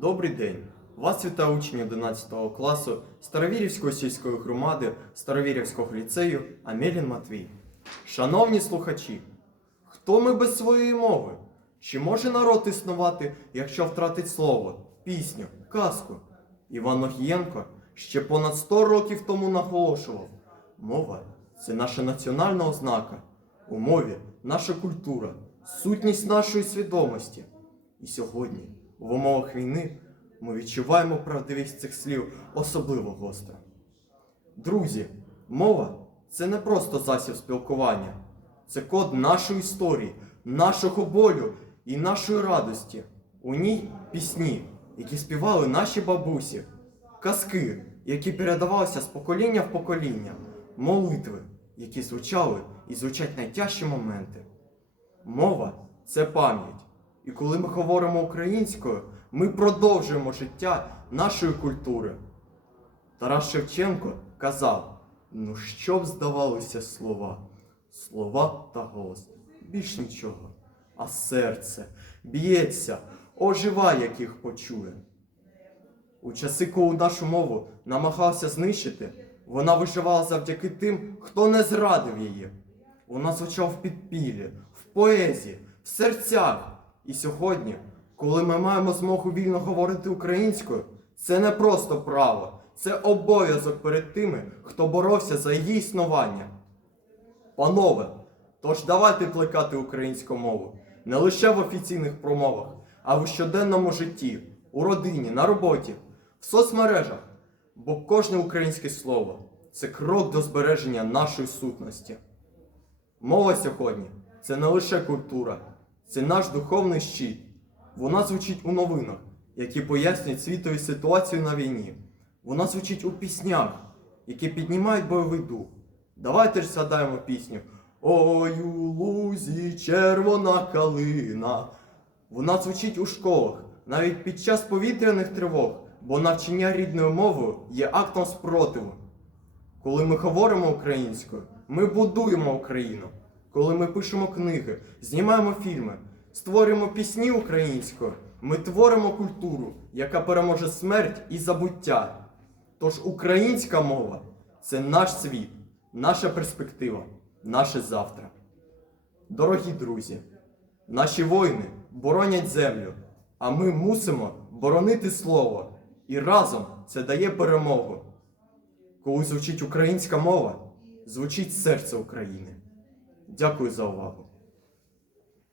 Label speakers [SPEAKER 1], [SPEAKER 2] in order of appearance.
[SPEAKER 1] Добрий день! Вас вітає учень 11 класу Старовірівської сільської громади Старовірівського ліцею Амелін Матвій. Шановні слухачі, хто ми без своєї мови? Чи може народ існувати, якщо втратить слово, пісню, казку? Іван Огієнко ще понад 100 років тому наголошував: мова це наша національна ознака. У мові наша культура, сутність нашої свідомості. І сьогодні, в умовах війни, ми відчуваємо правдивість цих слів особливо гостро. Друзі, мова це не просто засіб спілкування, це код нашої історії, нашого болю і нашої радості. У ній пісні, які співали наші бабусі, казки, які передавалися з покоління в покоління, молитви, які звучали і звучать найтяжчі моменти. Мова це пам'ять. І коли ми говоримо українською, ми продовжуємо життя нашої культури. Тарас Шевченко казав: ну що б здавалося слова? Слова та голос. Більш нічого. А серце б'ється, оживає, як їх почує. У часи, коли нашу мову намагався знищити, вона виживала завдяки тим, хто не зрадив її. Вона звучала в підпіллі, в поезії, в серцях. І сьогодні, коли ми маємо змогу вільно говорити українською, це не просто право, це обов'язок перед тими, хто боровся за її існування. Панове, тож давайте плекати українську мову не лише в офіційних промовах, а в щоденному житті, у родині, на роботі, в соцмережах. Бо кожне українське слово це крок до збереження нашої сутності. Мова сьогодні це не лише культура, це наш духовний щит. Вона звучить у новинах, які пояснюють світові ситуацію на війні. Вона звучить у піснях, які піднімають бойовий дух. Давайте ж згадаємо пісню Ой у лузі червона калина. Вона звучить у школах, навіть під час повітряних тривог, бо навчання рідною мовою є актом спротиву. Коли ми говоримо українською, ми будуємо Україну. Коли ми пишемо книги, знімаємо фільми, створюємо пісні українською, ми творимо культуру, яка переможе смерть і забуття. Тож українська мова це наш світ, наша перспектива, наше завтра. Дорогі друзі, наші воїни боронять землю, а ми мусимо боронити слово. І разом це дає перемогу. Коли звучить українська мова, звучить серце України. Дякую за увагу.